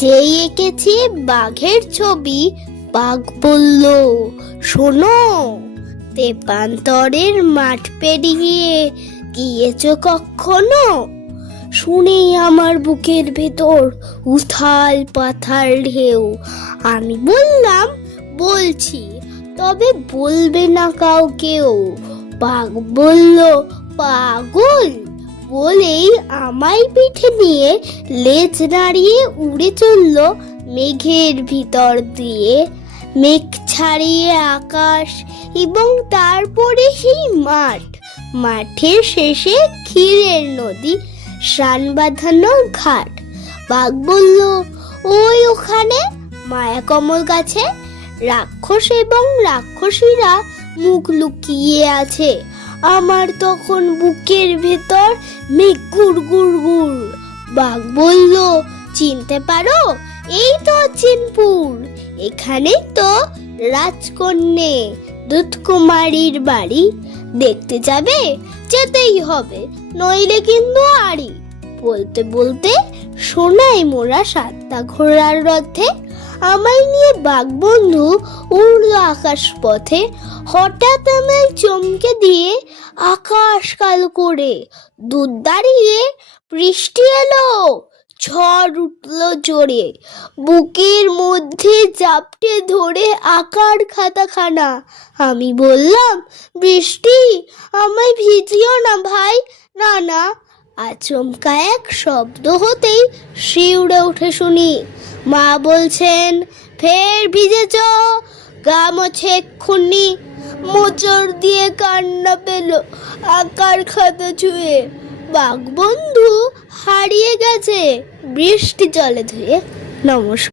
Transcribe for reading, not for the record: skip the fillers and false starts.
যেই এঁকেছি বাঘের ছবি, বাঘ বলল, শোনো, তেপান্তরের মাঠ পেরিয়ে গিয়েছ কখনো? শুনেই আমার বুকের ভেতর উথাল পাথাল ঢেউ। আমি বললাম, বলছি, তবে বলবে না কাউকেও। বাঘ বলল, পাগল, বলেই আমায় পিঠে নিয়ে লেজ নাড়িয়ে উড়ে চলল মেঘের ভিতর দিয়ে। মেঘ ছাড়িয়ে আকাশ এবং তারপরে সেই মাঠ, মাঠের শেষে ক্ষীরের নদী, শান বাঁধানো ঘাট। বাঘ বলল, ওই ওখানে মায়া কমল গাছে রাক্ষস এবং রাক্ষসীরা মুখ লুকিয়ে আছে। আমার তখন বুকের ভেতর মেঘ গুড় গুড় গুড়। বাঘ বলল, চিনতে পারো? এই তো চিনপুর, এখানেই তো রাজকন্যে দুধকুমারীর বাড়ি। দেখতে যাবে? যেতেই হবে, নইলে কিন্তু আড়ি। বলতে বলতে সোনাই মোরা 7টা ঘোড়ার রথে আমায় নিয়ে বাঘ বন্ধু উড়ল আকাশ পথে। হঠাৎ আমায় চমকে দিয়ে আকাশ কালো করে দুধ দাঁড়িয়ে বৃষ্টি এলো, ঝড় উঠলো জোরে। বুকের মধ্যে জাপটে ধরে আকার খাতাখানা। আমি বললাম, বৃষ্টি, আমায় ভিজিও না ভাই। না না। আচমকা এক শব্দ হতেই শিউরে উঠে শুনি মা বলছেন, ফের ভিজেছ, গা মোছে এক্ষুনি। মোচড় দিয়ে কান্না পেল আকার খাতা ছুঁয়ে। বাঘ বন্ধু হারিয়ে গেছে বৃষ্টি জলে ধুয়ে। নমস্কার।